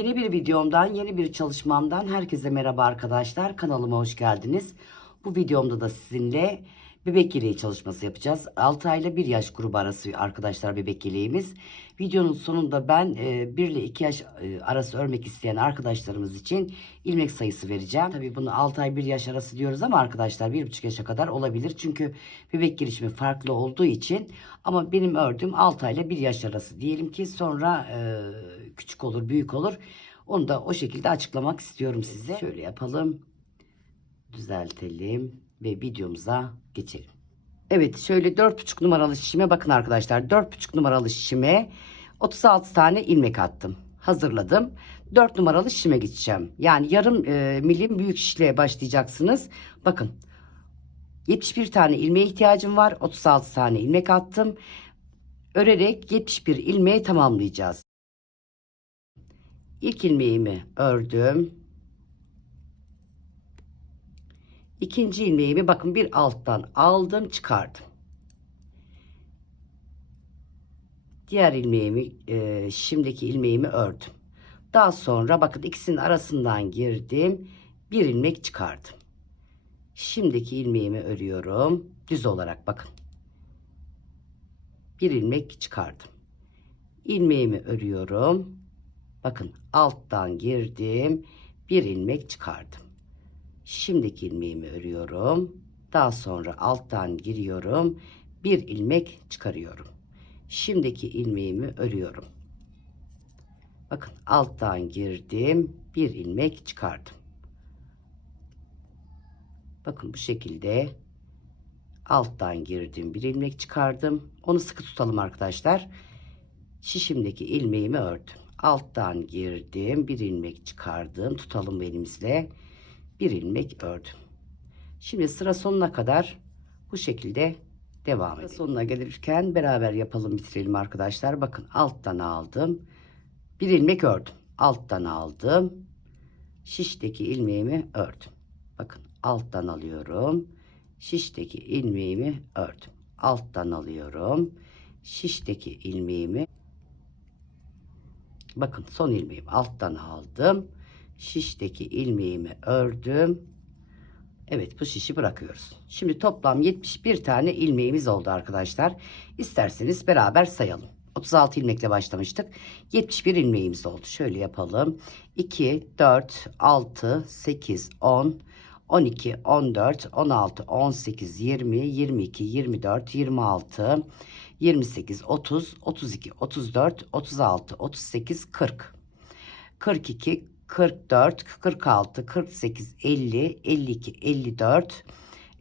Yeni bir videomdan, yeni bir çalışmamdan herkese merhaba arkadaşlar. Kanalıma hoş geldiniz. Bu videomda da sizinle bebek yeleği çalışması yapacağız. 6 ayla 1 yaş grubu arası arkadaşlar bebek yeleğimiz. Videonun sonunda ben 1 ile 2 yaş arası örmek isteyen arkadaşlarımız için ilmek sayısı vereceğim. Tabii bunu 6 ay 1 yaş arası diyoruz ama arkadaşlar 1,5 yaşa kadar olabilir. Çünkü bebek gelişimi farklı olduğu için, ama benim ördüğüm 6 ay ile 1 yaş arası diyelim ki, sonra küçük olur büyük olur. Onu da o şekilde açıklamak istiyorum size. Şöyle yapalım. Düzeltelim ve videomuza geçelim. Evet, şöyle 4,5 numaralı şişime bakın arkadaşlar. 4,5 numaralı şişime 36 tane ilmek attım. Hazırladım. 4 numaralı şişime geçeceğim. Yani yarım milim büyük şişle başlayacaksınız. Bakın, 71 tane ilmeğe ihtiyacım var. 36 tane ilmek attım. Örerek 71 ilmeği tamamlayacağız. İlk ilmeğimi ördüm. İkinci ilmeğimi bakın bir alttan aldım, çıkardım. Diğer ilmeğimi, şimdiki ilmeğimi ördüm. Daha sonra bakın ikisinin arasından girdim. Bir ilmek çıkardım. Şimdiki ilmeğimi örüyorum. Düz olarak bakın. Bir ilmek çıkardım. İlmeğimi örüyorum. Bakın alttan girdim. Bir ilmek çıkardım. Şimdiki ilmeğimi örüyorum. Daha sonra alttan giriyorum. Bir ilmek çıkarıyorum. Şimdiki ilmeğimi örüyorum. Bakın alttan girdim. Bir ilmek çıkardım. Bakın bu şekilde alttan girdim. Bir ilmek çıkardım. Onu sıkı tutalım arkadaşlar. Şişimdeki ilmeğimi ördüm. Alttan girdim. Bir ilmek çıkardım. Tutalım elimizle. Bir ilmek ördüm. Şimdi sıra sonuna kadar bu şekilde devam edelim. Sonuna gelirken beraber yapalım, bitirelim arkadaşlar. Bakın alttan aldım. Bir ilmek ördüm. Alttan aldım. Şişteki ilmeğimi ördüm. Bakın alttan alıyorum. Şişteki ilmeğimi ördüm. Alttan alıyorum. Şişteki ilmeğimi, bakın son ilmeğimi alttan aldım. Şişteki ilmeğimi ördüm. Evet, bu şişi bırakıyoruz. Şimdi toplam 71 tane ilmeğimiz oldu arkadaşlar. İsterseniz beraber sayalım. 36 ilmekle başlamıştık. 71 ilmeğimiz oldu. Şöyle yapalım. 2, 4, 6, 8, 10, 12, 14, 16, 18, 20, 22, 24, 26, 28, 30, 32, 34, 36, 38, 40. 42, 44, 46, 48, 50, 52, 54,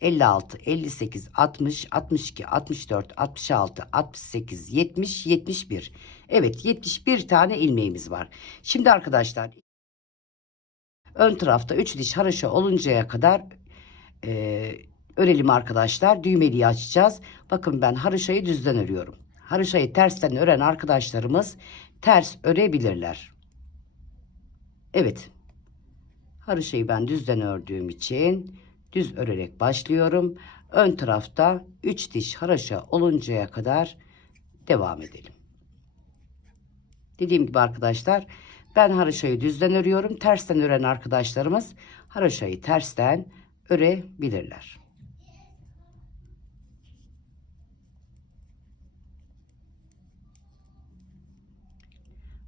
56, 58, 60, 62, 64, 66, 68, 70, 71. Evet, 71 tane ilmeğimiz var. Şimdi arkadaşlar, ön tarafta 3 diş haroşa oluncaya kadar örelim arkadaşlar. Düğmeliği açacağız. Bakın, ben haroşayı düzden örüyorum. Haroşayı tersten ören arkadaşlarımız ters örebilirler. Evet. Haroşayı ben düzden ördüğüm için düz örerek başlıyorum. Ön tarafta 3 diş haroşa oluncaya kadar devam edelim. Dediğim gibi arkadaşlar, ben haroşayı düzden örüyorum. Tersten ören arkadaşlarımız haroşayı tersten örebilirler.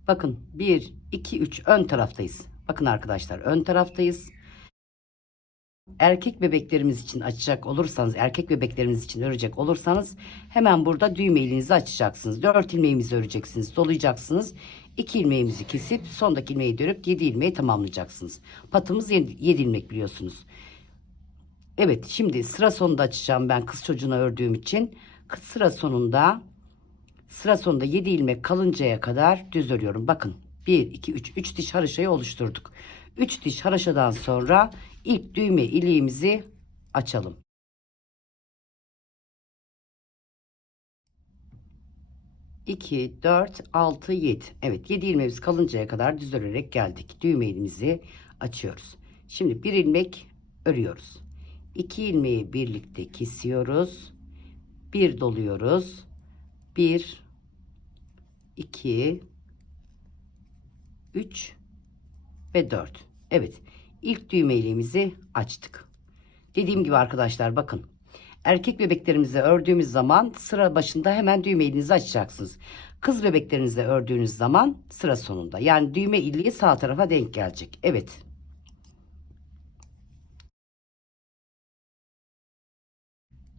Bakın 1, 2, 3 ön taraftayız. Bakın arkadaşlar, ön taraftayız. Erkek bebeklerimiz için açacak olursanız, erkek bebeklerimiz için örecek olursanız hemen burada düğme ilinizi açacaksınız. 4 ilmeğimizi öreceksiniz, dolayacaksınız. 2 ilmeğimizi kesip sondaki ilmeği dörüp 7 ilmeği tamamlayacaksınız. Patımız 7 ilmek biliyorsunuz. Evet, şimdi sıra sonunda açacağım ben, kız çocuğuna ördüğüm için. Sıra sonunda 7 ilmek kalıncaya kadar düz örüyorum. Bakın 1, 2, 3 diş haroşayı oluşturduk. 3 diş haroşadan sonra ilk düğme iliğimizi açalım. İki, 4, 6, 7. Evet, 7 ilmeğimiz kalıncaya kadar düz örerek geldik. Düğme ilimizi açıyoruz. Şimdi bir ilmek örüyoruz. 2 ilmeği birlikte kesiyoruz. Bir doluyoruz. 1, 2, 3, ve 4. Evet. İlk düğme iliğimizi açtık. Dediğim gibi arkadaşlar bakın. Erkek bebeklerimizi ördüğümüz zaman sıra başında hemen düğme iliğinizi açacaksınız. Kız bebeklerinizi ördüğünüz zaman sıra sonunda. Yani düğme iliği sağ tarafa denk gelecek. Evet.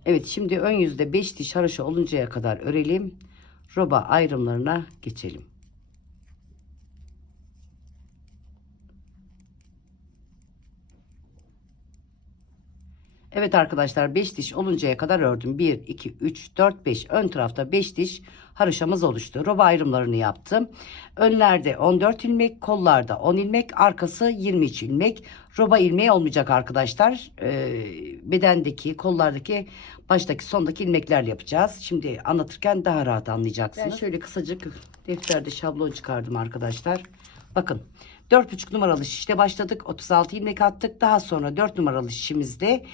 Evet, şimdi ön yüzde 5 diş haroşa oluncaya kadar örelim. Roba ayrımlarına geçelim. Evet arkadaşlar, 5 diş oluncaya kadar ördüm. 1, 2, 3, 4, 5. Ön tarafta 5 diş haroşamız oluştu. Roba ayrımlarını yaptım. Önlerde 14 ilmek, kollarda 10 ilmek, arkası 23 ilmek. Roba ilmeği olmayacak arkadaşlar. Bedendeki, kollardaki, baştaki, sondaki ilmeklerle yapacağız. Şimdi anlatırken daha rahat anlayacaksınız. Ben şöyle kısacık defterde şablon çıkardım arkadaşlar. Bakın. 4,5 numaralı şişte başladık. 36 ilmek attık. Daha sonra 4 numaralı şişimizde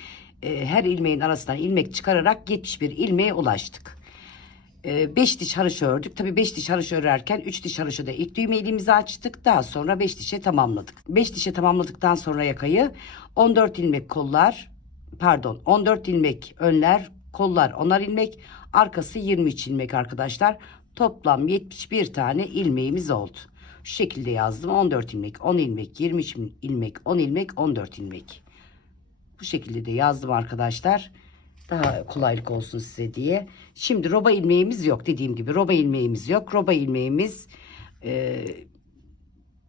her ilmeğin arasından ilmek çıkararak 71 ilmeğe ulaştık. 5 diş haroşa ördük. Tabii 5 diş haroşa örerken 3 diş haroşada ilk düğme iliğimizi açtık. Daha sonra 5 dişe tamamladık. 5 dişe tamamladıktan sonra yakayı 14 ilmek kollar, pardon 14 ilmek önler, kollar 10'ar ilmek, arkası 23 ilmek arkadaşlar. Toplam 71 tane ilmeğimiz oldu. Şu şekilde yazdım. 14 ilmek, 10 ilmek, 23 ilmek, 10 ilmek, 14 ilmek. Bu şekilde de yazdım arkadaşlar. Daha kolaylık olsun size diye. Şimdi roba ilmeğimiz yok. Dediğim gibi roba ilmeğimiz yok. Roba ilmeğimiz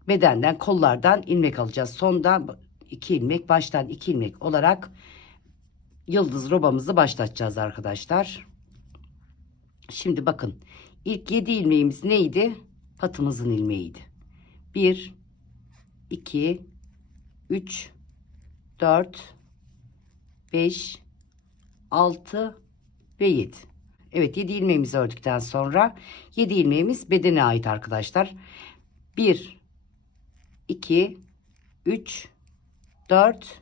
bedenden, kollardan ilmek alacağız. Sonda 2 ilmek, baştan 2 ilmek olarak yıldız robamızı başlatacağız arkadaşlar. Şimdi bakın. İlk 7 ilmeğimiz neydi? Patımızın ilmeğiydi. 1, 2, 3, 4, 5, 6 ve 7. Evet, 7 ilmeğimizi ördükten sonra 7 ilmeğimiz bedene ait arkadaşlar. 1, 2, 3, 4,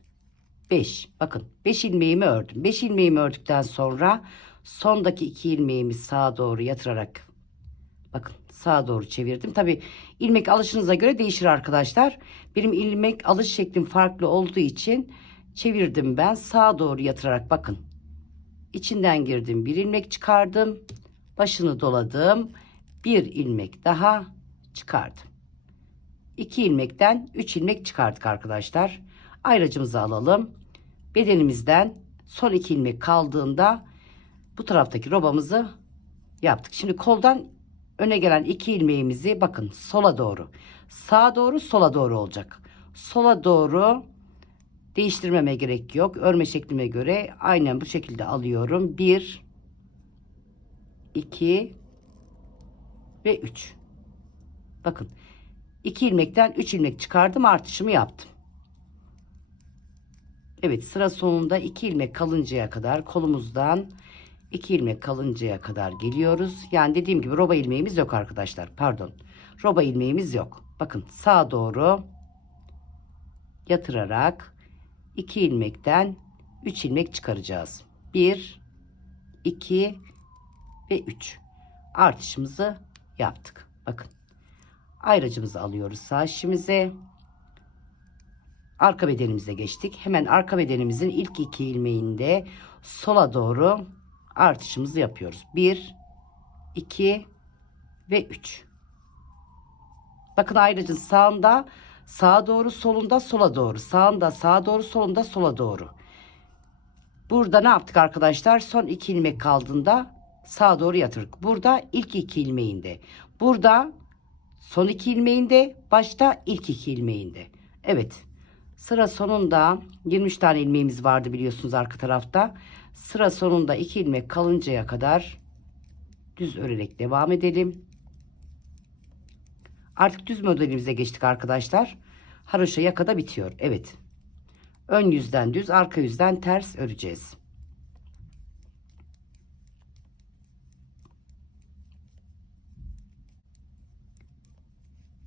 5. Bakın 5 ilmeğimi ördüm. 5 ilmeğimi ördükten sonra sondaki 2 ilmeğimi sağa doğru yatırarak, bakın sağa doğru çevirdim. Tabi ilmek alışınıza göre değişir arkadaşlar. Benim ilmek alış şeklim farklı olduğu için çevirdim ben. Sağa doğru yatırarak bakın. İçinden girdim. Bir ilmek çıkardım. Başını doladım. Bir ilmek daha çıkardım. 2 ilmekten 3 ilmek çıkardık arkadaşlar. Ayracımızı alalım. Bedenimizden son 2 ilmek kaldığında bu taraftaki robamızı yaptık. Şimdi koldan öne gelen 2 ilmeğimizi bakın sola doğru, sağa doğru, sola doğru olacak. Sola doğru değiştirmeme gerek yok. Örme şeklime göre aynen bu şekilde alıyorum. 1, 2 ve 3. Bakın 2 ilmekten 3 ilmek çıkardım, artışımı yaptım. Evet, sıra sonunda 2 ilmek kalıncaya kadar kolumuzdan 2 ilmek kalıncaya kadar geliyoruz. Yani dediğim gibi roba ilmeğimiz yok arkadaşlar. Pardon. Roba ilmeğimiz yok. Bakın sağa doğru yatırarak 2 ilmekten 3 ilmek çıkaracağız. 1, 2 ve 3. Artışımızı yaptık. Bakın. Ayracımızı alıyoruz sağ şişimize. Arka bedenimize geçtik. Hemen arka bedenimizin ilk 2 ilmeğinde sola doğru artışımızı yapıyoruz. 1, 2 ve 3. Bakın ayracın sağında sağa doğru, solunda sola doğru. Sağında sağa doğru, solunda sola doğru. Burada ne yaptık arkadaşlar? Son 2 ilmek kaldığında sağa doğru yatırdık. Burada ilk 2 ilmeğinde. Burada son 2 ilmeğinde. Başta ilk 2 ilmeğinde. Evet. Sıra sonunda 23 tane ilmeğimiz vardı biliyorsunuz arka tarafta. Sıra sonunda 2 ilmek kalıncaya kadar düz örerek devam edelim. Artık düz modelimize geçtik arkadaşlar. Haroşa yakada bitiyor. Evet. Ön yüzden düz, arka yüzden ters öreceğiz.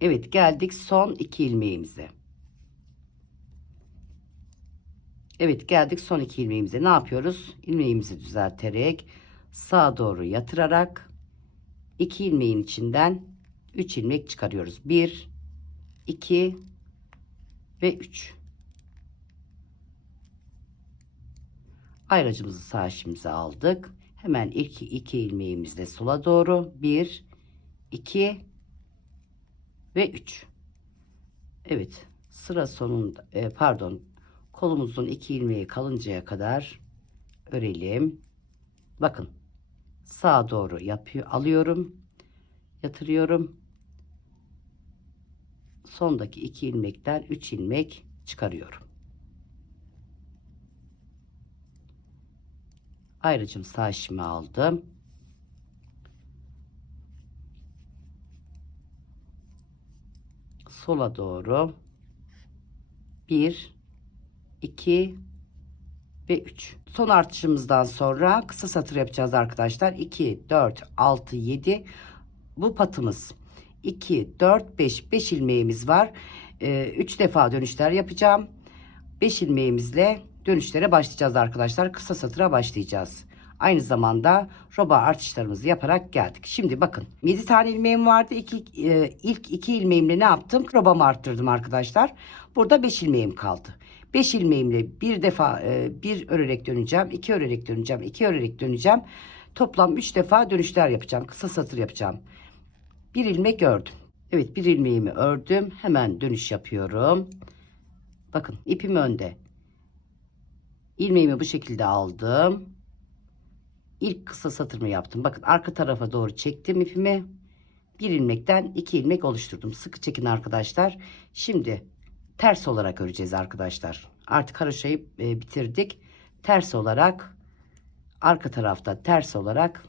Evet, geldik son 2 ilmeğimize. Evet, geldik son 2 ilmeğimize. Ne yapıyoruz? İlmeğimizi düzelterek sağa doğru yatırarak 2 ilmeğin içinden 3 ilmek çıkarıyoruz. 1, 2 ve 3. Ayracımızı sağ işimize aldık. Hemen ilk iki ilmeğimizle sola doğru 1, 2 ve 3. Evet, sıra sonunda pardon, kolumuzun iki ilmeği kalıncaya kadar örelim. Bakın, sağa doğru yapıyor, alıyorum, yatırıyorum. Sondaki iki ilmekten 3 ilmek çıkarıyorum. Ayrıcım sağ işimi aldım. Sola doğru 1, 2 ve 3. Son artışımızdan sonra kısa satır yapacağız arkadaşlar. 2, 4, 6, 7 bu patımız. 2, 4, 5, 5 ilmeğimiz var. 3 defa dönüşler yapacağım. 5 ilmeğimizle dönüşlere başlayacağız arkadaşlar. Kısa satıra başlayacağız. Aynı zamanda roba artışlarımızı yaparak geldik. Şimdi bakın 7 tane ilmeğim vardı. İlk 2 ilmeğimle ne yaptım? Robamı arttırdım arkadaşlar. Burada 5 ilmeğim kaldı. 5 ilmeğimle bir defa bir örerek döneceğim. 2 örerek döneceğim. 2 örerek döneceğim. Toplam 3 defa dönüşler yapacağım. Kısa satır yapacağım. Bir ilmek ördüm. Evet, bir ilmeğimi ördüm. Hemen dönüş yapıyorum. Bakın ipim önde. İlmeğimi bu şekilde aldım. İlk kısa satırımı yaptım. Bakın arka tarafa doğru çektim ipimi. Bir ilmekten 2 ilmek oluşturdum. Sıkı çekin arkadaşlar. Şimdi ters olarak öreceğiz arkadaşlar. Artık haroşayı bitirdik. Ters olarak arka tarafta ters olarak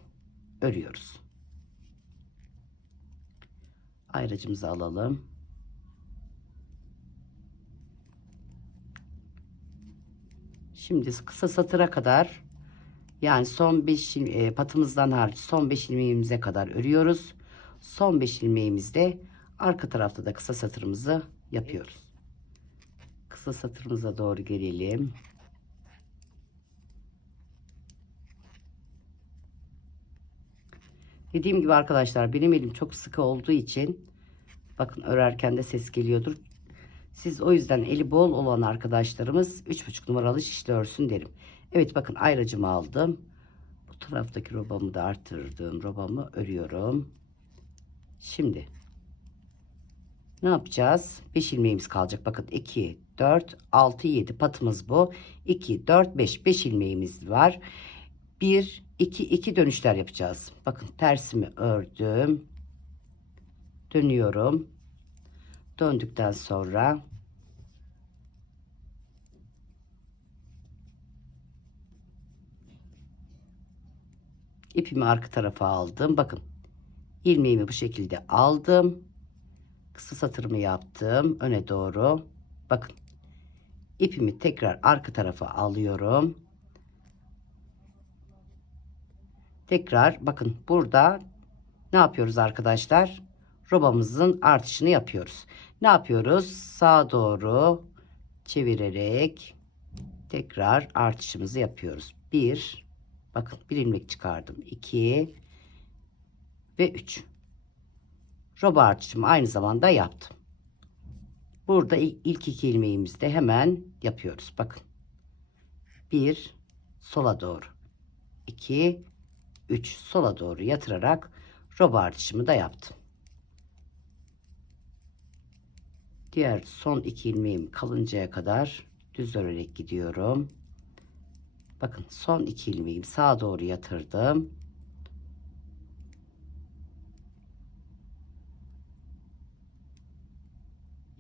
örüyoruz. Ayracımızı alalım. Şimdi kısa satıra kadar, yani son 5 patımızdan hariç son 5 ilmeğimize kadar örüyoruz. Son 5 ilmeğimizde arka tarafta da kısa satırımızı yapıyoruz. Kısa satırımıza doğru gelelim. Dediğim gibi arkadaşlar, benim elim çok sıkı olduğu için bakın örerken de ses geliyordur. Siz o yüzden eli bol olan arkadaşlarımız 3,5 numaralı şişle örsün derim. Evet, bakın ayracımı aldım. Bu taraftaki robamı da arttırdım. Robamı örüyorum. Şimdi ne yapacağız? 5 ilmeğimiz kalacak. Bakın 2, 4, 6, 7 patımız bu. 2, 4, 5. 5 ilmeğimiz var. 1, 2, 2 dönüşler yapacağız. Bakın tersimi ördüm. Dönüyorum. Döndükten sonra ipimi arka tarafa aldım. Bakın ilmeğimi bu şekilde aldım. Kısa satırımı yaptım öne doğru. Bakın ipimi tekrar arka tarafa alıyorum. Tekrar bakın burada ne yapıyoruz arkadaşlar? Robamızın artışını yapıyoruz. Ne yapıyoruz? Sağa doğru çevirerek tekrar artışımızı yapıyoruz. 1, bakın bir ilmek çıkardım. 2 ve 3. Roba artışımı aynı zamanda yaptım. Burada ilk 2 ilmeğimizi de hemen yapıyoruz. Bakın 1 sola doğru, 2, 3 sola doğru yatırarak roba artışımı da yaptım. Diğer son 2 ilmeğim kalıncaya kadar düz örerek gidiyorum. Bakın son 2 ilmeğimi sağa doğru yatırdım.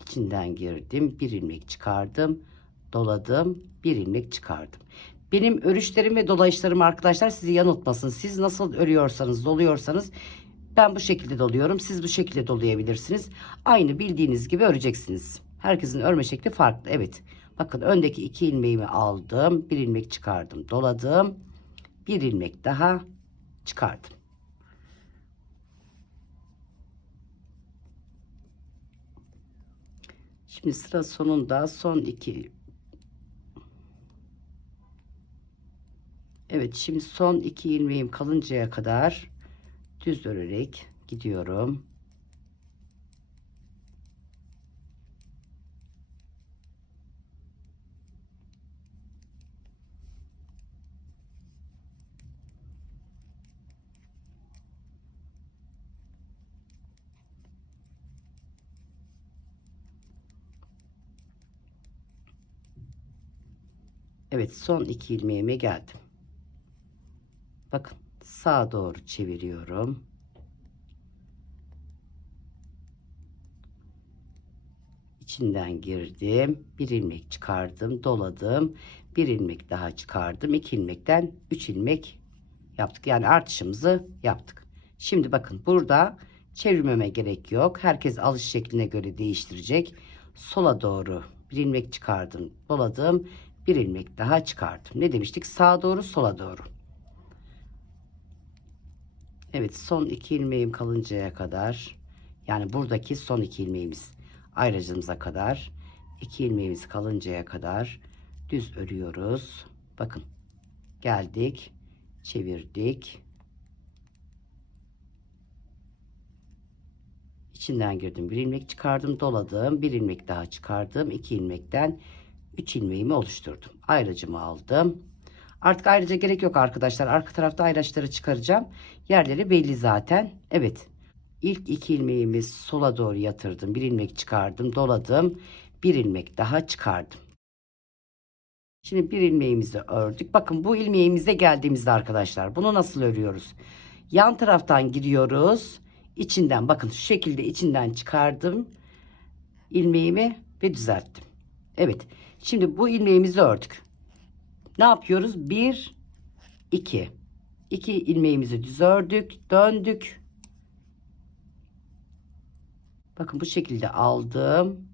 İçinden girdim. Bir ilmek çıkardım. Doladım. Bir ilmek çıkardım. Benim örüşlerim ve dolayışlarım arkadaşlar sizi yanıltmasın. Siz nasıl örüyorsanız, doluyorsanız ben bu şekilde doluyorum. Siz bu şekilde dolayabilirsiniz. Aynı bildiğiniz gibi öreceksiniz. Herkesin örme şekli farklı. Evet. Bakın öndeki 2 ilmeğimi aldım. Bir ilmek çıkardım. Doladım. Bir ilmek daha çıkardım. Şimdi sıra sonunda son 2. Evet, şimdi son 2 ilmeğim kalıncaya kadar düz örerek gidiyorum. Evet, son 2 ilmeğime geldim. Bakın sağa doğru çeviriyorum. İçinden girdim. Bir ilmek çıkardım, doladım. Bir ilmek daha çıkardım. 2 ilmekten 3 ilmek yaptık. Yani artışımızı yaptık. Şimdi bakın burada çevirmeme gerek yok. Herkes alış şekline göre değiştirecek. Sola doğru bir ilmek çıkardım, doladım. Bir ilmek daha çıkardım. Ne demiştik? Sağa doğru, sola doğru. Evet, son 2 ilmeğim kalıncaya kadar, yani buradaki son 2 ilmeğimiz ayracımıza kadar, 2 ilmeğimiz kalıncaya kadar düz örüyoruz. Bakın geldik, çevirdik, içinden girdim, bir ilmek çıkardım, doladım, bir ilmek daha çıkardım, 2 ilmekten 3 ilmeğimi oluşturdum, ayracımı aldım. Artık ayrıca gerek yok arkadaşlar, arka tarafta ayraçları çıkaracağım, yerleri belli zaten. Evet, İlk 2 ilmeğimi sola doğru yatırdım. Bir ilmek çıkardım, doladım. Bir ilmek daha çıkardım. Şimdi bir ilmeğimizi ördük. Bakın bu ilmeğimize geldiğimizde arkadaşlar bunu nasıl örüyoruz? Yan taraftan giriyoruz. İçinden bakın şu şekilde içinden çıkardım ilmeğimi ve düzelttim. Evet. Şimdi bu ilmeğimizi ördük. Ne yapıyoruz? 1 2. 2 ilmeğimizi düz ördük, döndük. Bakın bu şekilde aldım,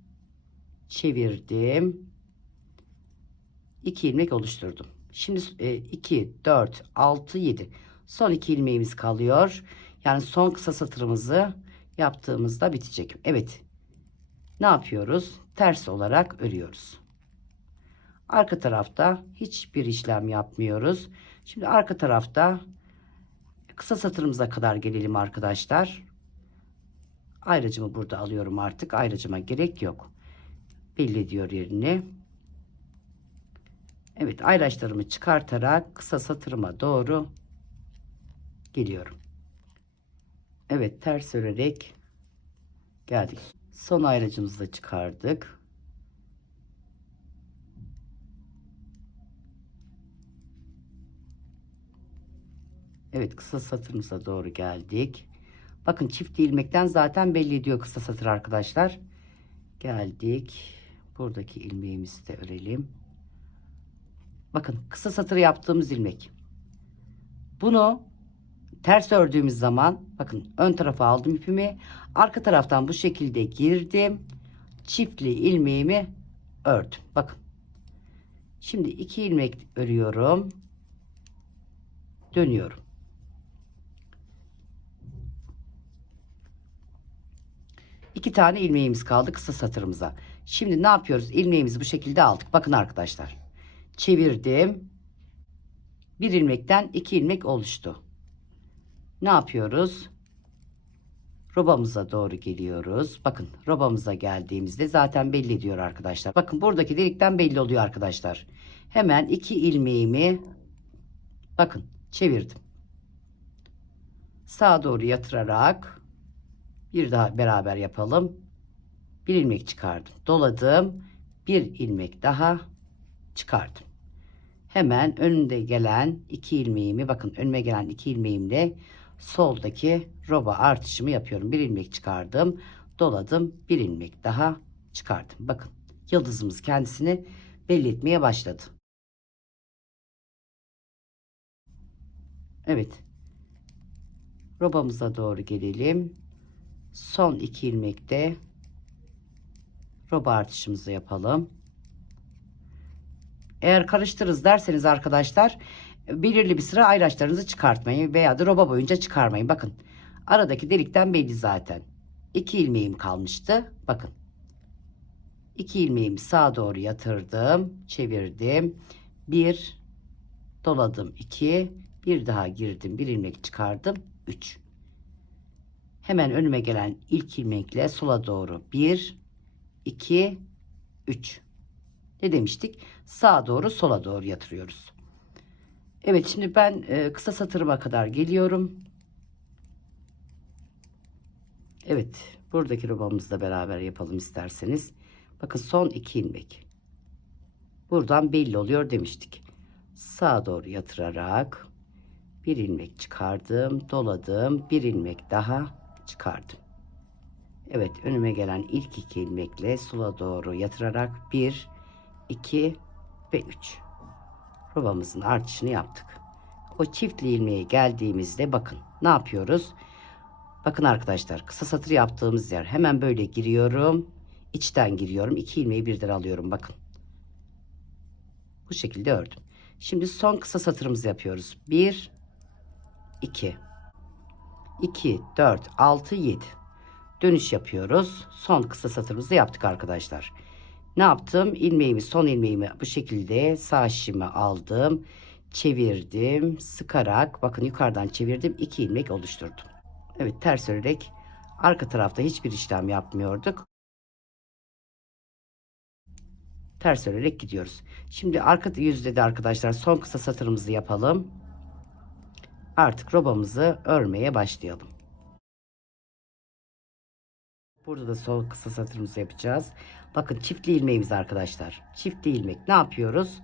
çevirdim. 2 ilmek oluşturdum. Şimdi 2, 4, 6, 7. Son 2 ilmeğimiz kalıyor. Yani son kısa satırımızı yaptığımızda bitecek. Evet. Ne yapıyoruz? Ters olarak örüyoruz. Arka tarafta hiçbir işlem yapmıyoruz. Şimdi arka tarafta kısa satırımıza kadar gelelim arkadaşlar. Ayracımı burada alıyorum artık. Ayracıma gerek yok. Belli ediyor yerini. Evet, ayraçlarımı çıkartarak kısa satırıma doğru geliyorum. Evet, ters örerek geldik. Son ayracımızı da çıkardık. Evet, kısa satırımıza doğru geldik. Bakın çift ilmekten zaten belli ediyor kısa satır arkadaşlar. Geldik. Buradaki ilmeğimizi de örelim. Bakın kısa satır yaptığımız ilmek. Bunu ters ördüğümüz zaman bakın ön tarafa aldım ipimi. Arka taraftan bu şekilde girdim. Çiftli ilmeğimi ördüm. Bakın. Şimdi 2 ilmek örüyorum. Dönüyorum. 2 tane ilmeğimiz kaldı kısa satırımıza. Şimdi ne yapıyoruz? İlmeğimizi bu şekilde aldık. Bakın arkadaşlar. Çevirdim. Bir ilmekten 2 ilmek oluştu. Ne yapıyoruz? Robamıza doğru geliyoruz. Bakın robamıza geldiğimizde zaten belli ediyor arkadaşlar. Bakın buradaki delikten belli oluyor arkadaşlar. Hemen 2 ilmeğimi bakın çevirdim. Sağa doğru yatırarak bir daha beraber yapalım. Bir ilmek çıkardım. Doladım. Bir ilmek daha çıkardım. Hemen önünde gelen 2 ilmeğimi bakın önüme gelen 2 ilmeğimle soldaki roba artışımı yapıyorum. Bir ilmek çıkardım. Doladım. Bir ilmek daha çıkardım. Bakın yıldızımız kendisini belli etmeye başladı. Evet. Robamıza doğru gelelim. Son 2 ilmekte roba artışımızı yapalım. Eğer karıştırırız derseniz arkadaşlar belirli bir sıra ayraçlarınızı çıkartmayın veya da roba boyunca çıkarmayın. Bakın aradaki delikten belli zaten. 2 ilmeğim kalmıştı. Bakın 2 ilmeğimi sağa doğru yatırdım. Çevirdim. 1 doladım. 2 bir daha girdim. Bir ilmek çıkardım. 3. Hemen önüme gelen ilk ilmekle sola doğru 1 2 3. Ne demiştik? Sağa doğru sola doğru yatırıyoruz. Evet şimdi ben kısa satırıma kadar geliyorum. Evet buradaki robamızı da beraber yapalım isterseniz. Bakın son 2 ilmek. Buradan belli oluyor demiştik. Sağa doğru yatırarak bir ilmek çıkardım, doladım, bir ilmek daha çıkardım. Evet, önüme gelen ilk iki ilmekle sola doğru yatırarak 1, 2 ve 3 robamızın artışını yaptık. O çiftli ilmeğe geldiğimizde bakın ne yapıyoruz? Bakın arkadaşlar, kısa satır yaptığımız yer hemen böyle giriyorum. İçten giriyorum. 2 ilmeği birden alıyorum bakın. Bu şekilde ördüm. Şimdi son kısa satırımızı yapıyoruz. 1, 2, 2, 4, 6, 7. Dönüş yapıyoruz. Son kısa satırımızı yaptık arkadaşlar. Ne yaptım? İlmeğimi, son ilmeğimi bu şekilde sağ şişime aldım. Çevirdim. Sıkarak bakın yukarıdan çevirdim. 2 ilmek oluşturdum. Evet, ters örerek arka tarafta hiçbir işlem yapmıyorduk. Ters örerek gidiyoruz. Şimdi arka yüzde de arkadaşlar son kısa satırımızı yapalım. Artık robamızı örmeye başlayalım. Burada da son kısa satırımızı yapacağız. Bakın çiftli ilmeğimiz arkadaşlar. Çiftli ilmek ne yapıyoruz?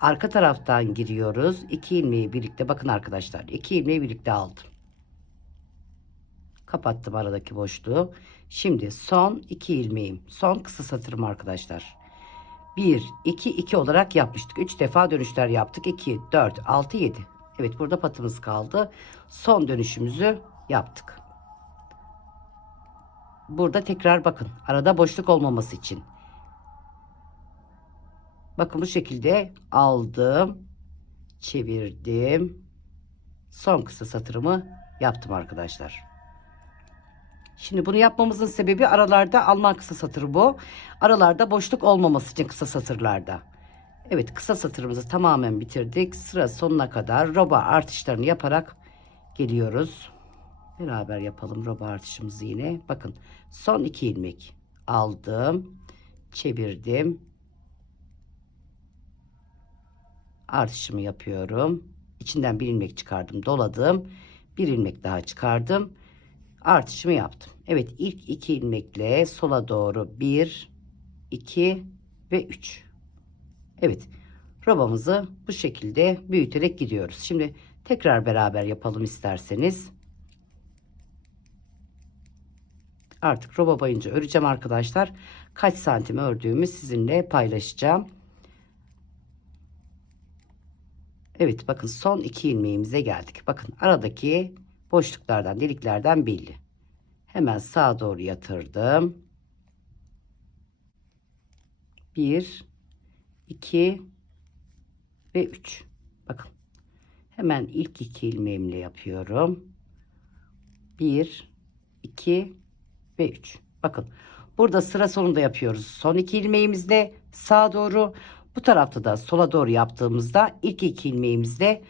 Arka taraftan giriyoruz. 2 ilmeği birlikte bakın arkadaşlar. 2 ilmeği birlikte aldım. Kapattım aradaki boşluğu. Şimdi son 2 ilmeğim. Son kısa satırım arkadaşlar. 1, 2, 2 olarak yapmıştık. 3 defa dönüşler yaptık. 2, 4, 6, 7. Evet, burada patımız kaldı. Son dönüşümüzü yaptık. Burada tekrar bakın. Arada boşluk olmaması için. Bakın bu şekilde aldım. Çevirdim. Son kısa satırımı yaptım arkadaşlar. Şimdi bunu yapmamızın sebebi aralarda Alman kısa satırı bu. Aralarda boşluk olmaması için kısa satırlarda. Evet, kısa satırımızı tamamen bitirdik. Sıra sonuna kadar roba artışlarını yaparak geliyoruz. Beraber yapalım roba artışımızı yine. Bakın son 2 ilmek aldım. Çevirdim. Artışımı yapıyorum. İçinden bir ilmek çıkardım. Doladım. Bir ilmek daha çıkardım. Artışımı yaptım. Evet, ilk 2 ilmekle sola doğru 1, 2 ve 3. Evet, robamızı bu şekilde büyüterek gidiyoruz. Şimdi tekrar beraber yapalım isterseniz. Artık roba boyunca öreceğim arkadaşlar. Kaç santim ördüğümü sizinle paylaşacağım. Evet, bakın son 2 ilmeğimize geldik. Bakın aradaki boşluklardan, deliklerden belli. Hemen sağa doğru yatırdım. 1, 2 ve 3. Bakın hemen ilk 2 ilmeğimle yapıyorum. 1, 2 ve 3. Bakın burada sıra sonunda yapıyoruz. Son 2 ilmeğimizle sağa doğru, bu tarafta da sola doğru yaptığımızda ilk 2 ilmeğimizle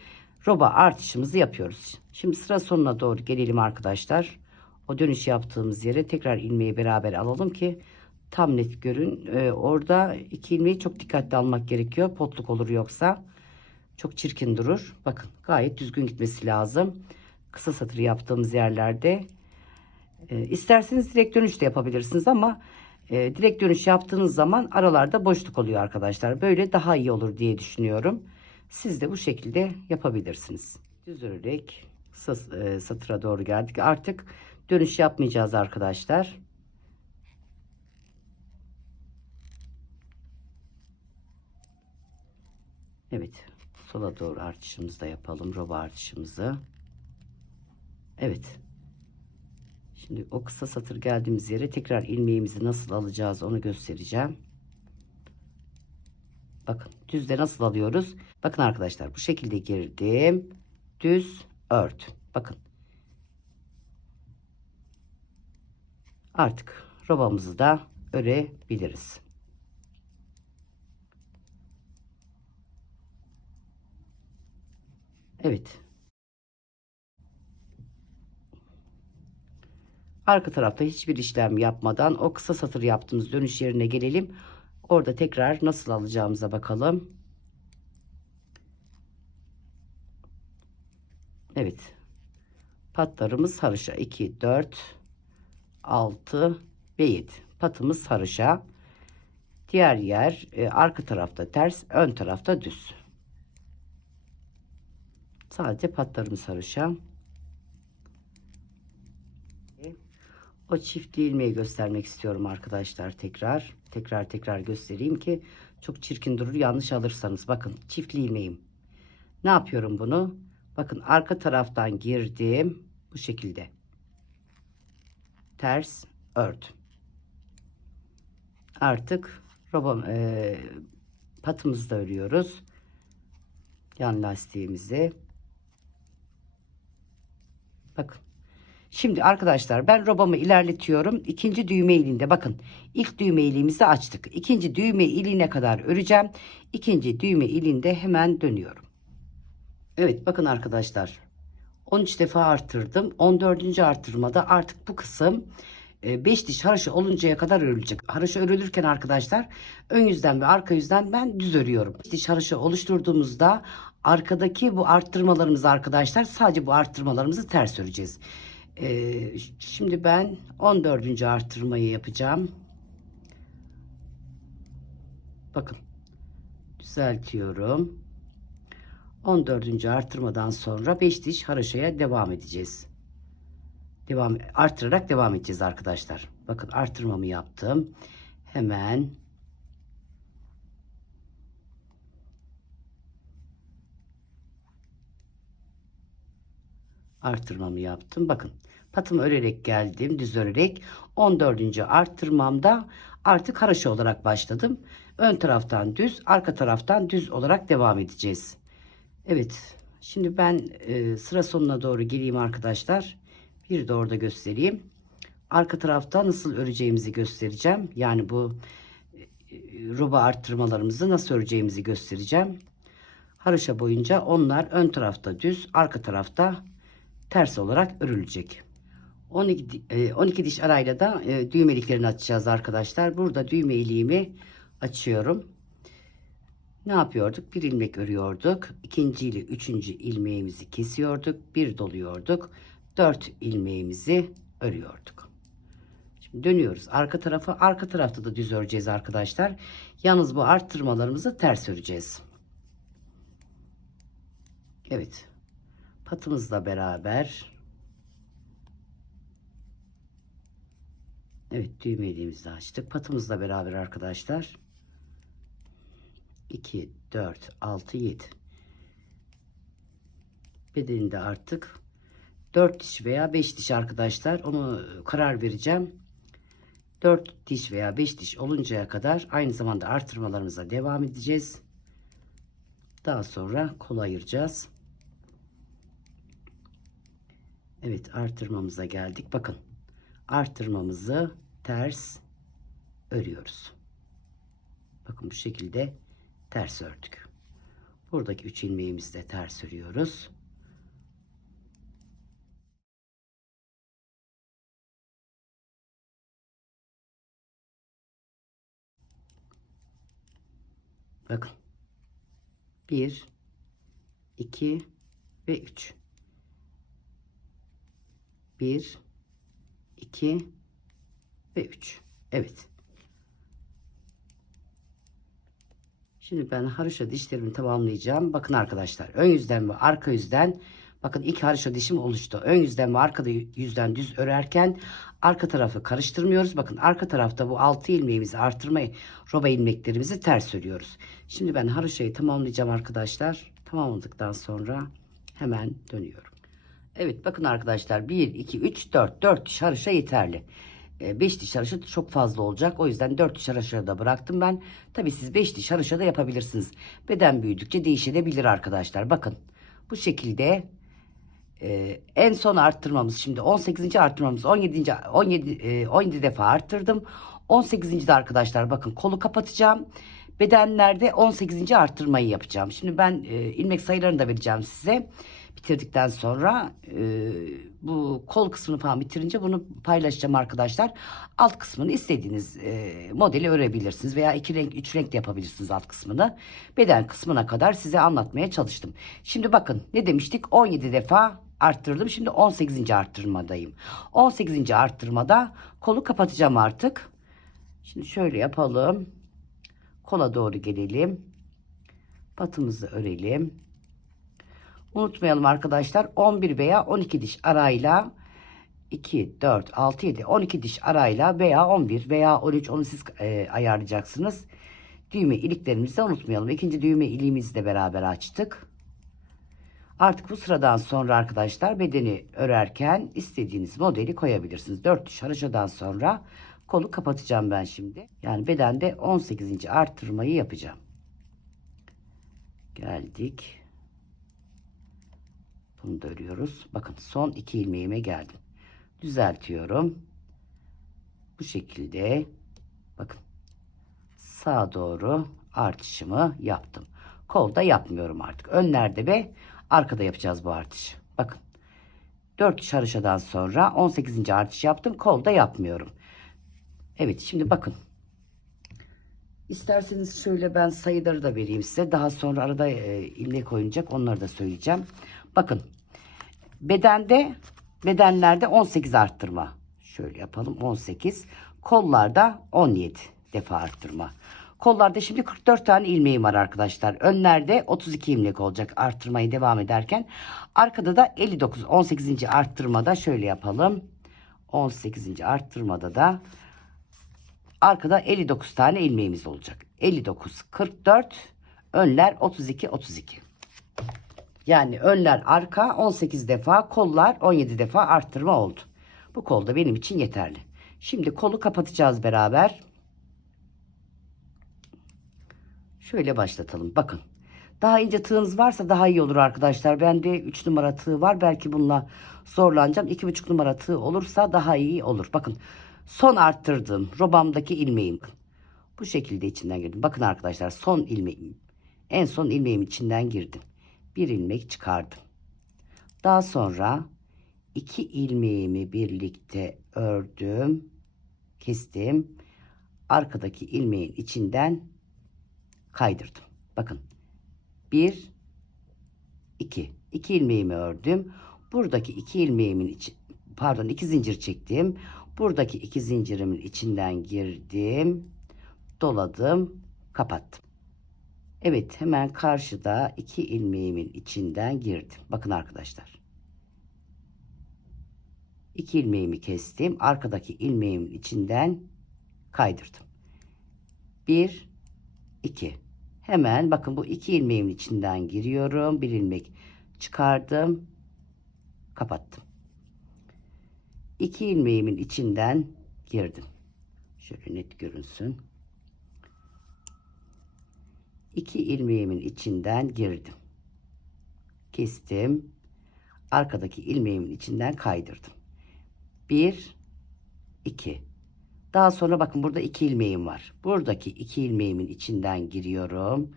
roba artışımızı yapıyoruz. Şimdi sıra sonuna doğru gelelim arkadaşlar. O dönüş yaptığımız yere tekrar ilmeği beraber alalım ki tam net görün. Orada 2 ilmeği çok dikkatli almak gerekiyor. Potluk olur yoksa. Çok çirkin durur. Bakın gayet düzgün gitmesi lazım. Kısa satır yaptığımız yerlerde. İsterseniz direkt dönüş de yapabilirsiniz ama direkt dönüş yaptığınız zaman aralarda boşluk oluyor arkadaşlar. Böyle daha iyi olur diye düşünüyorum. Siz de bu şekilde yapabilirsiniz. Düz örerek satıra doğru geldik. Artık dönüş yapmayacağız arkadaşlar. Evet, sola doğru artışımızı da yapalım. Roba artışımızı. Evet. Şimdi o kısa satır geldiğimiz yere tekrar ilmeğimizi nasıl alacağız onu göstereceğim. Bakın düzde nasıl alıyoruz? Bakın arkadaşlar bu şekilde girdim. Düz ördüm. Bakın. Artık robamızı da örebiliriz. Evet. Arka tarafta hiçbir işlem yapmadan o kısa satır yaptığımız dönüş yerine gelelim. Orada tekrar nasıl alacağımıza bakalım. Evet. Patlarımız haroşa 2, 4, 6 ve 7. Patımız haroşa. Diğer yer arka tarafta ters, ön tarafta düz. Sadece patlarımız haroşa. O çiftli ilmeği göstermek istiyorum arkadaşlar, tekrar göstereyim ki çok çirkin durur yanlış alırsanız. Bakın çiftli ilmeğim. Ne yapıyorum bunu? Bakın arka taraftan girdim bu şekilde. Ters ördüm. Artık patımızı da örüyoruz. Yan lastiğimizi. Bakın. Şimdi arkadaşlar ben robamı ilerletiyorum. İkinci düğme ilinde bakın. İlk düğme iliğimizi açtık. İkinci düğme iliğine kadar öreceğim. İkinci düğme ilinde hemen dönüyorum. Evet bakın arkadaşlar. 13 defa arttırdım. 14. arttırmada artık bu kısım 5 diş haroşa oluncaya kadar örülecek. Haroşa örülürken arkadaşlar ön yüzden ve arka yüzden ben düz örüyorum. 5 diş haroşa oluşturduğumuzda arkadaki bu arttırmalarımızı arkadaşlar sadece bu arttırmalarımızı ters öreceğiz. Şimdi ben 14. arttırmayı yapacağım. Bakın düzeltiyorum. 14. arttırmadan sonra 5 diş haroşaya devam edeceğiz. Arttırarak devam edeceğiz arkadaşlar. Bakın arttırmamı yaptım. Hemen arttırmamı yaptım. Bakın patımı örerek geldim. Düz örerek 14. arttırmamda artık haroşa olarak başladım. Ön taraftan düz, arka taraftan düz olarak devam edeceğiz. Evet. Şimdi ben sıra sonuna doğru geleyim arkadaşlar. Bir de orada göstereyim. Arka tarafta nasıl öreceğimizi göstereceğim. Yani bu roba arttırmalarımızı nasıl öreceğimizi göstereceğim. Haroşa boyunca onlar ön tarafta düz, arka tarafta ters olarak örülecek. 12 diş arayla da düğmeliklerini açacağız arkadaşlar. Burada düğme iliğimi açıyorum. Ne yapıyorduk? Bir ilmek örüyorduk. İkinci ile üçüncü ilmeğimizi kesiyorduk. Bir doluyorduk. 4 ilmeğimizi örüyorduk. Şimdi dönüyoruz. Arka tarafa. Arka tarafta da düz öreceğiz arkadaşlar. Yalnız bu arttırmalarımızı ters öreceğiz. Evet. Patımızla beraber. Evet, düğmeliğimizi açtık. Patımızla beraber arkadaşlar. 2, 4, 6, 7. Bedeninde artık 4 diş veya 5 diş arkadaşlar. Onu karar vereceğim. 4 diş veya 5 diş oluncaya kadar aynı zamanda artırmalarımıza devam edeceğiz. Daha sonra kol ayıracağız. Evet, artırmamıza geldik. Bakın. Artırmamızı ters örüyoruz. Bakın bu şekilde ters ördük. Buradaki 3 ilmeğimizi de ters örüyoruz. Bakın. 1, 2 ve 3. 1, 2 ve 3. Evet. Şimdi ben haroşa dişlerimi tamamlayacağım. Bakın arkadaşlar, ön yüzden ve arka yüzden bakın ilk haroşa dişim oluştu. Ön yüzden ve arka yüzden düz örerken arka tarafı karıştırmıyoruz. Bakın arka tarafta bu 6 ilmeğimizi artırmayı, roba ilmeklerimizi ters örüyoruz. Şimdi ben haroşayı tamamlayacağım arkadaşlar. Tamamladıktan sonra hemen dönüyorum. Evet bakın arkadaşlar, 1 2 3 4 diş haroşa yeterli. 5 diş haroşa çok fazla olacak. O yüzden 4 diş haroşa da bıraktım ben. Tabi siz 5 diş haroşa da yapabilirsiniz. Beden büyüdükçe değişebilir arkadaşlar. Bakın bu şekilde en son arttırmamız, şimdi 18. arttırmamız 17 defa arttırdım. 18. de arkadaşlar bakın kolu kapatacağım. Bedenlerde 18. arttırmayı yapacağım. Şimdi ben ilmek sayılarını da vereceğim size. Bitirdikten sonra bu kol kısmını falan bitirince bunu paylaşacağım arkadaşlar. Alt kısmını istediğiniz modeli örebilirsiniz veya 2 renk 3 renk de yapabilirsiniz alt kısmını. Beden kısmına kadar size anlatmaya çalıştım. Şimdi bakın ne demiştik, 17 defa arttırdım. Şimdi 18. arttırmadayım. 18. arttırmada kolu kapatacağım artık. Şimdi şöyle yapalım. Kola doğru gelelim. Patımızı örelim. Unutmayalım arkadaşlar, 11 veya 12 diş arayla 2, 4, 6, 7, 12 diş arayla veya 11 veya 13, onu siz ayarlayacaksınız. Düğme iliklerimizi de unutmayalım. İkinci düğme iliğimizi de beraber açtık. Artık bu sıradan sonra arkadaşlar bedeni örerken istediğiniz modeli koyabilirsiniz. 4 diş haroşadan sonra kolu kapatacağım ben şimdi. Yani bedende 18. arttırmayı yapacağım. Geldik. Bunu da örüyoruz. Bakın son 2 ilmeğime geldim. Düzeltiyorum. Bu şekilde bakın sağa doğru artışımı yaptım. Kolda yapmıyorum artık. Önlerde ve arkada yapacağız bu artışı. Bakın 4 diş haroşadan sonra 18. artış yaptım. Kolda yapmıyorum. Evet, şimdi bakın. İsterseniz şöyle ben sayıları da vereyim size. Daha sonra arada ilmek oynayacak. Onları da söyleyeceğim. Bakın. Bedenlerde 18 arttırma. Şöyle yapalım, 18. Kollarda 17 defa arttırma. Kollarda şimdi 44 tane ilmeğim var arkadaşlar. Önlerde 32 ilmek olacak arttırmayı devam ederken. Arkada da 59. 18. arttırmada şöyle yapalım. 18. arttırmada da arkada 59 tane ilmeğimiz olacak. 59, 44, önler 32, 32. Yani önler arka 18 defa, kollar 17 defa arttırma oldu. Bu kol da benim için yeterli. Şimdi kolu kapatacağız beraber. Şöyle başlatalım. Bakın. Daha ince tığınız varsa daha iyi olur arkadaşlar. Bende 3 numara tığ var. Belki bununla zorlanacağım. 2,5 numara tığ olursa daha iyi olur. Bakın. Son arttırdığım robamdaki ilmeğim. Bu şekilde içinden girdim. Bakın arkadaşlar, son ilmeğim. En son ilmeğim içinden girdim. Bir ilmek çıkardım. Daha sonra 2 ilmeğimi birlikte ördüm. Kestim. Arkadaki ilmeğin içinden kaydırdım. Bakın. 1, 2. 2 ilmeğimi ördüm. Buradaki 2 ilmeğimin içi, pardon, 2 zincir çektim. Buradaki 2 zincirimin içinden girdim. Doladım. Kapattım. Evet, hemen karşıda 2 ilmeğimin içinden girdim. Bakın arkadaşlar. 2 ilmeğimi kestim. Arkadaki ilmeğimin içinden kaydırdım. 1, 2. Hemen bakın bu 2 ilmeğimin içinden giriyorum. Bir ilmek çıkardım. Kapattım. 2 ilmeğimin içinden girdim. Şöyle net görünsün. 2 ilmeğimin içinden girdim. Kestim. Arkadaki ilmeğimin içinden kaydırdım. 1, 2. Daha sonra bakın burada 2 ilmeğim var. Buradaki 2 ilmeğimin içinden giriyorum.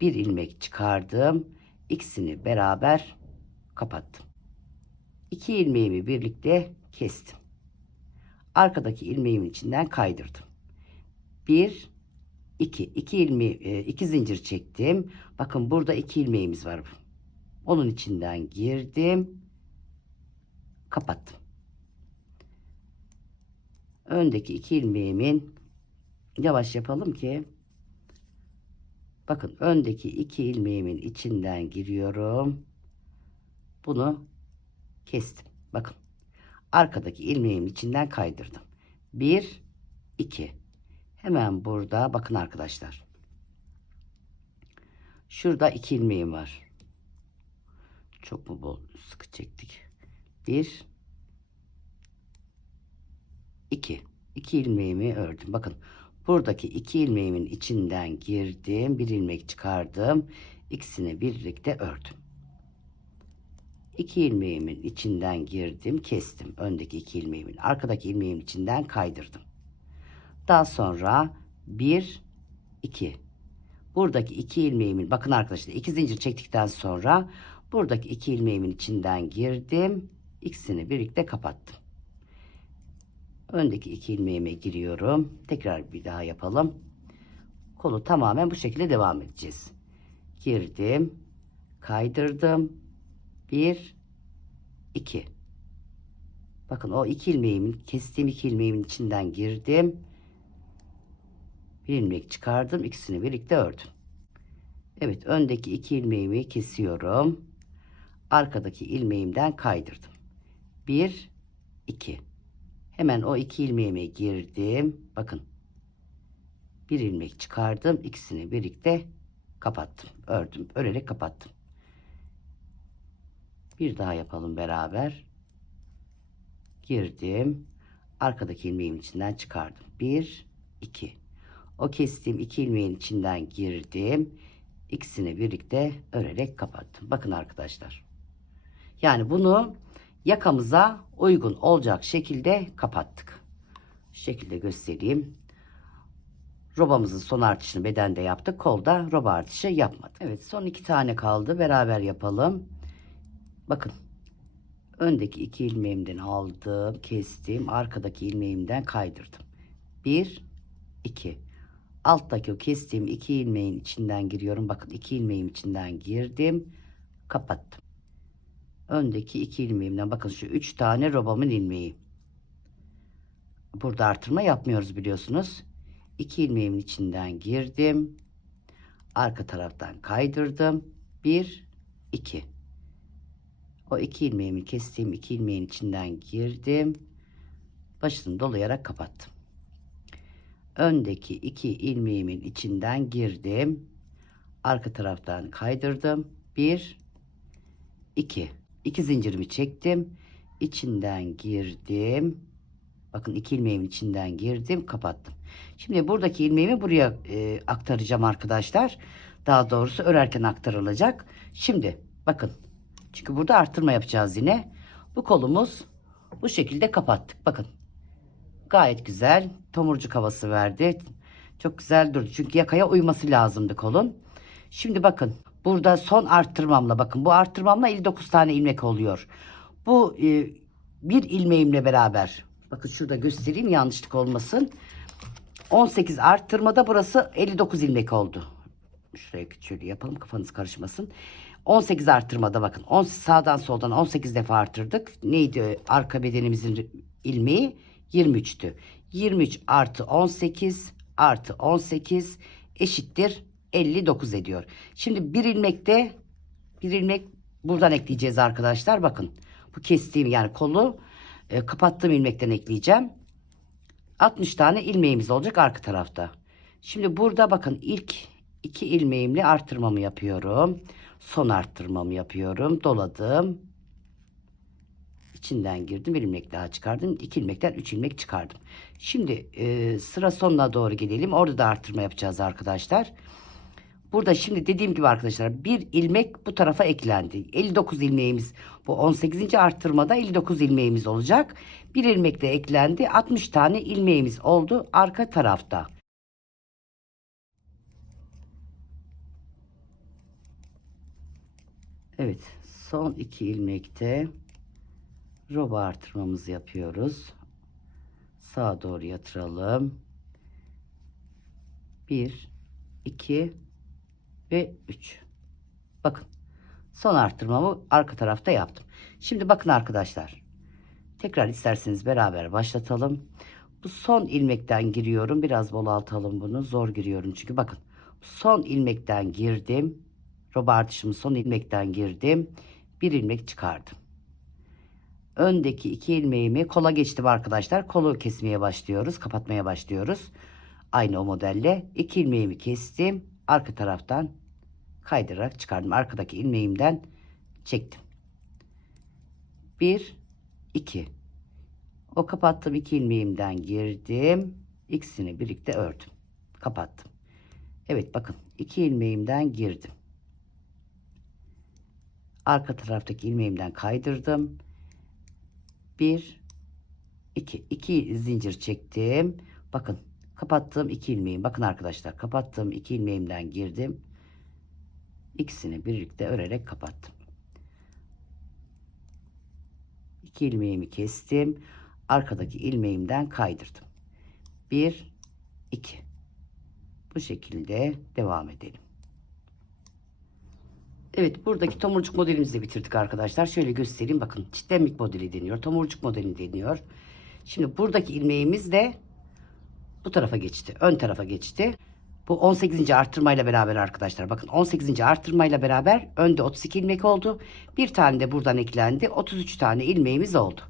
Bir ilmek çıkardım. İkisini beraber kapattım. 2 ilmeğimi birlikte kestim. Arkadaki ilmeğimin içinden kaydırdım. 1, 2. 2 zincir çektim. Bakın burada 2 ilmeğimiz var. Onun içinden girdim. Kapattım. Öndeki 2 ilmeğimin, yavaş yapalım ki, bakın öndeki 2 ilmeğimin içinden giriyorum. Bunu kestim. Bakın arkadaki ilmeğimin içinden kaydırdım. 1, 2. Hemen burada bakın arkadaşlar. Şurada 2 ilmeğim var. Çok mu bol sıkı çektik? 1, 2. 2 ilmeğimi ördüm. Bakın buradaki 2 ilmeğimin içinden girdim. Bir ilmek çıkardım. İkisini birlikte ördüm. 2 ilmeğimin içinden girdim. Kestim. Öndeki 2 ilmeğimin. Arkadaki ilmeğimin içinden kaydırdım. Daha sonra 1, 2. Buradaki 2 ilmeğimin, bakın arkadaşlar, 2 zincir çektikten sonra buradaki 2 ilmeğimin içinden girdim. İkisini birlikte kapattım. Öndeki 2 ilmeğime giriyorum. Tekrar bir daha yapalım. Kolu tamamen bu şekilde devam edeceğiz. Girdim. Kaydırdım. 1, 2. Bakın o 2 ilmeğimin, kestiğim 2 ilmeğimin içinden girdim. Bir ilmek çıkardım. İkisini birlikte ördüm. Evet, öndeki 2 ilmeğimi kesiyorum. Arkadaki ilmeğimden kaydırdım. 1 2. Hemen o 2 ilmeğime girdim. Bakın. Bir ilmek çıkardım. İkisini birlikte kapattım. Ördüm. Örerek kapattım. Bir daha yapalım beraber. Girdim. Arkadaki ilmeğimin içinden çıkardım. 1 2. O kestiğim 2 ilmeğin içinden girdim. İkisini birlikte örerek kapattım. Bakın arkadaşlar. Yani bunu yakamıza uygun olacak şekilde kapattık. Şu şekilde göstereyim. Robamızın son artışını bedende yaptık. Kolda roba artışı yapmadık. Evet, son 2 tane kaldı. Beraber yapalım. Bakın. Öndeki 2 ilmeğimden aldım, kestim. Arkadaki ilmeğimden kaydırdım. 1 2. Alttaki o kestiğim 2 ilmeğin içinden giriyorum. Bakın 2 ilmeğim içinden girdim. Kapattım. Öndeki 2 ilmeğimden bakın şu 3 tane robamın ilmeği. Burada artırma yapmıyoruz biliyorsunuz. 2 ilmeğimin içinden girdim. Arka taraftan kaydırdım. 1 2. O 2 ilmeğimi kestiğim 2 ilmeğin içinden girdim. Başını dolayarak kapattım. Öndeki 2 ilmeğimin içinden girdim. Arka taraftan kaydırdım. 1 2. 2 zincirimi çektim. İçinden girdim. Bakın 2 ilmeğimin içinden girdim, kapattım. Şimdi buradaki ilmeğimi buraya aktaracağım arkadaşlar. Daha doğrusu örerken aktarılacak. Şimdi bakın. Çünkü burada artırma yapacağız yine. Bu kolumuz bu şekilde kapattık. Bakın. Gayet güzel. Tomurcuk havası verdi. Çok güzel durdu. Çünkü yakaya uyması lazımdı kolun. Şimdi bakın. Burada son arttırmamla, bakın bu arttırmamla 59 tane ilmek oluyor. Bu bir ilmeğimle beraber, bakın şurada göstereyim yanlışlık olmasın. 18 arttırmada burası 59 ilmek oldu. Şuraya şöyle yapalım kafanız karışmasın. 18 arttırmada bakın. Sağdan soldan 18 defa arttırdık. Neydi arka bedenimizin ilmeği? 23'tü. 23 artı 18 artı 18 eşittir 59 ediyor. Şimdi bir ilmek buradan ekleyeceğiz arkadaşlar. Bakın bu kestiğim yani kolu kapattığım ilmekten ekleyeceğim. 60 tane ilmeğimiz olacak arka tarafta. Şimdi burada bakın ilk 2 ilmeğimle artırmamı yapıyorum. Son arttırmamı yapıyorum. Doladım. İçinden girdim. Bir ilmek daha çıkardım. 2 ilmekten 3 ilmek çıkardım. Şimdi sıra sonuna doğru gelelim. Orada da artırma yapacağız arkadaşlar. Burada şimdi dediğim gibi arkadaşlar bir ilmek bu tarafa eklendi. 59 ilmeğimiz bu 18. arttırmada 59 ilmeğimiz olacak. Bir ilmek de eklendi. 60 tane ilmeğimiz oldu arka tarafta. Evet, son 2 ilmekte roba artırmamızı yapıyoruz. Sağa doğru yatıralım. 1 2 ve 3. Bakın. Son arttırmamı arka tarafta yaptım. Şimdi bakın arkadaşlar. Tekrar isterseniz beraber başlatalım. Bu son ilmekten giriyorum. Biraz bolaltalım bunu. Zor giriyorum çünkü bakın. Son ilmekten girdim. Roba artışımı son ilmekten girdim. Bir ilmek çıkardım. Öndeki 2 ilmeğimi kola geçtim arkadaşlar. Kolu kesmeye başlıyoruz. Kapatmaya başlıyoruz. Aynı o modelle. 2 ilmeğimi kestim. Arka taraftan kaydırarak çıkardım. Arkadaki ilmeğimden çektim. 1 2. O kapattığım 2 ilmeğimden girdim. İkisini birlikte ördüm. Kapattım. Evet bakın 2 ilmeğimden girdim. Arka taraftaki ilmeğimden kaydırdım. 1 2. 2 zincir çektim. Bakın kapattığım 2 ilmeğim. Bakın arkadaşlar kapattığım 2 ilmeğimden girdim. İkisini birlikte örerek kapattım. 2 ilmeğimi kestim. Arkadaki ilmeğimden kaydırdım. 1 2. Bu şekilde devam edelim. Evet, buradaki tomurcuk modelimizi de bitirdik arkadaşlar. Şöyle göstereyim, bakın çitlenmek modeli deniyor. Tomurcuk modeli deniyor. Şimdi buradaki ilmeğimiz de bu tarafa geçti. Ön tarafa geçti. Bu 18. arttırmayla beraber arkadaşlar, bakın 18. arttırmayla beraber önde 32 ilmek oldu. Bir tane de buradan eklendi. 33 tane ilmeğimiz oldu.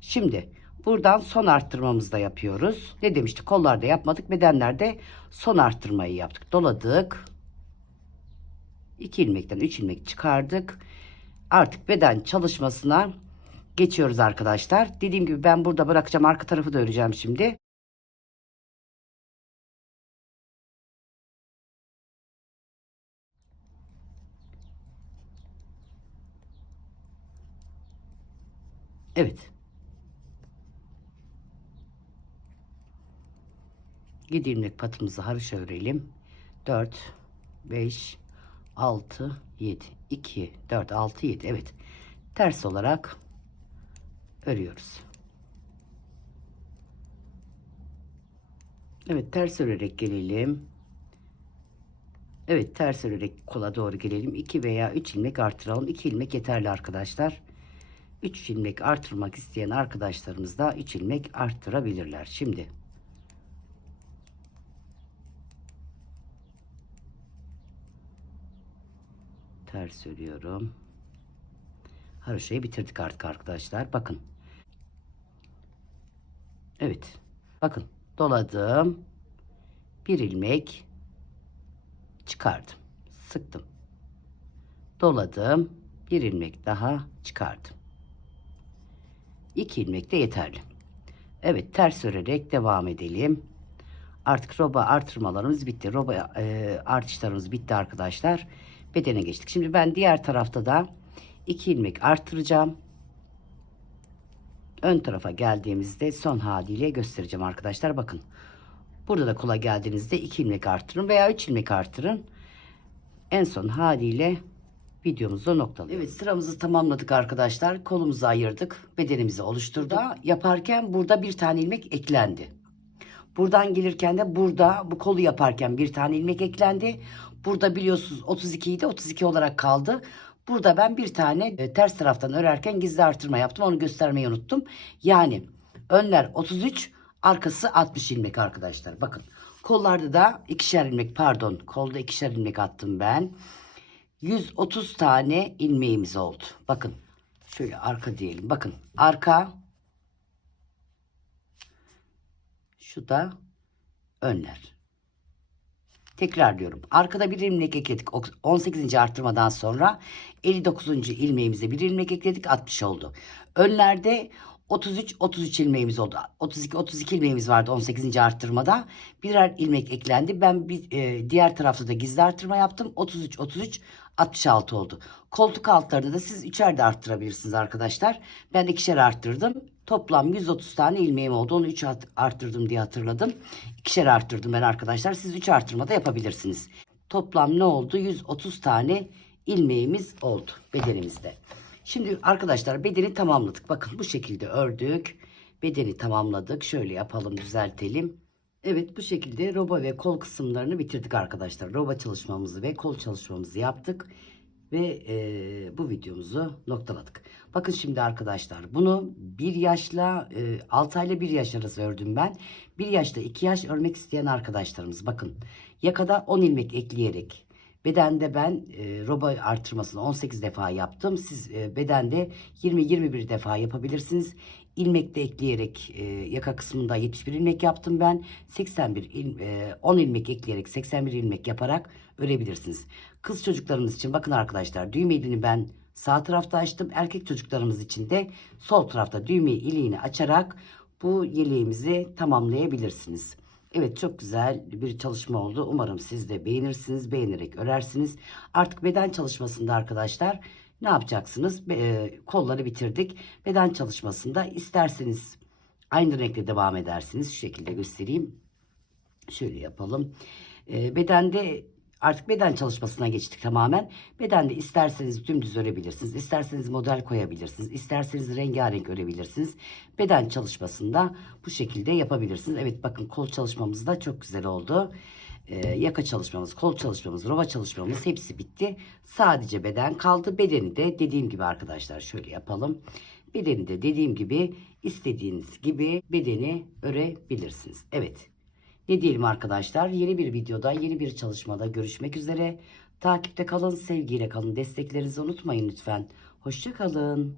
Şimdi buradan son arttırmamızı da yapıyoruz. Ne demiştik? Kollarda yapmadık. Bedenlerde son arttırmayı yaptık. Doladık. 2 ilmekten 3 ilmek çıkardık. Artık beden çalışmasına geçiyoruz arkadaşlar. Dediğim gibi ben burada bırakacağım. Arka tarafı da öreceğim şimdi. Evet. 7 ilmek patımızı haroşa örelim. 4, 5, 6, 7. 2, 4, 6, 7. Evet. Ters olarak örüyoruz. Evet, ters örerek gelelim. Evet, ters örerek kola doğru gelelim. 2 veya 3 ilmek artıralım. 2 ilmek yeterli arkadaşlar. 3 ilmek artırmak isteyen arkadaşlarımız da 3 ilmek arttırabilirler. Şimdi ters örüyorum. Haroşayı bitirdik artık arkadaşlar. Bakın. Evet. Bakın. Doladım. Bir ilmek çıkardım. Sıktım. Doladım. Bir ilmek daha çıkardım. 2 ilmek de yeterli. Evet, ters örerek devam edelim. Artık roba artırmalarımız bitti. Roba artışlarımız bitti arkadaşlar. Bedene geçtik. Şimdi ben diğer tarafta da 2 ilmek artıracağım. Ön tarafa geldiğimizde son haliyle göstereceğim arkadaşlar. Bakın. Burada da kola geldiğinizde 2 ilmek artırın veya 3 ilmek artırın. En son haliyle videomuzu noktalıyoruz. Evet, sıramızı tamamladık arkadaşlar. Kolumuzu ayırdık. Bedenimizi oluşturduk. Yaparken burada bir tane ilmek eklendi. Buradan gelirken de burada bu kolu yaparken bir tane ilmek eklendi. Burada biliyorsunuz 32 idi. 32 olarak kaldı. Burada ben bir tane ters taraftan örerken gizli artırma yaptım. Onu göstermeyi unuttum. Yani önler 33, arkası 60 ilmek arkadaşlar. Bakın kollarda da ikişer ilmek, pardon, kolda ikişer ilmek attım ben. 130 tane ilmeğimiz oldu. Bakın şöyle arka diyelim. Bakın arka, şu da önler. Tekrarlıyorum. Arkada bir ilmek ekledik. 18. arttırmadan sonra 59. ilmeğimize bir ilmek ekledik. 60 oldu. Önlerde 33 ilmeğimiz oldu. 32 ilmeğimiz vardı 18. arttırmada. Birer ilmek eklendi. Ben diğer tarafta da gizli arttırma yaptım. 33 66 oldu. Koltuk altlarında da siz üçer de arttırabilirsiniz arkadaşlar. Ben ikişer arttırdım. Toplam 130 tane ilmeğim oldu. Onu 3 arttırdım diye hatırladım. İkişer arttırdım ben arkadaşlar. Siz 3 arttırma da yapabilirsiniz. Toplam ne oldu? 130 tane ilmeğimiz oldu bedenimizde. Şimdi arkadaşlar bedeni tamamladık. Bakın bu şekilde ördük. Bedeni tamamladık. Şöyle yapalım, düzeltelim. Evet, bu şekilde roba ve kol kısımlarını bitirdik arkadaşlar. Roba çalışmamızı ve kol çalışmamızı yaptık. Ve bu videomuzu noktaladık. Bakın şimdi arkadaşlar bunu 1 yaşla 6 ayla 1 yaş arası ördüm ben. 1 yaşla 2 yaş örmek isteyen arkadaşlarımız bakın. Yakada 10 ilmek ekleyerek bedende ben roba artırmasını 18 defa yaptım. Siz bedende 20-21 defa yapabilirsiniz. İlmek de ekleyerek yaka kısmında 71 ilmek yaptım ben. 10 ilmek ekleyerek 81 ilmek yaparak örebilirsiniz. Kız çocuklarımız için bakın arkadaşlar, düğme iliğini ben sağ tarafta açtım. Erkek çocuklarımız için de sol tarafta düğme iliğini açarak bu yeleğimizi tamamlayabilirsiniz. Evet, çok güzel bir çalışma oldu. Umarım siz de beğenirsiniz. Beğenerek örersiniz. Artık beden çalışmasında arkadaşlar ne yapacaksınız? Kolları bitirdik. Beden çalışmasında isterseniz aynı renkle devam edersiniz. Şu şekilde göstereyim. Şöyle yapalım. Bedende artık beden çalışmasına geçtik tamamen. Bedende isterseniz dümdüz örebilirsiniz. İsterseniz model koyabilirsiniz. İsterseniz rengarenk örebilirsiniz. Beden çalışmasında bu şekilde yapabilirsiniz. Evet, bakın kol çalışmamız da çok güzel oldu. Yaka çalışmamız, kol çalışmamız, rova çalışmamız hepsi bitti. Sadece beden kaldı. Bedeni de dediğim gibi arkadaşlar şöyle yapalım. Bedeni de dediğim gibi istediğiniz gibi bedeni örebilirsiniz. Evet. Ne diyelim arkadaşlar? Yeni bir videoda, yeni bir çalışmada görüşmek üzere. Takipte kalın, sevgiyle kalın. Desteklerinizi unutmayın lütfen. Hoşça kalın.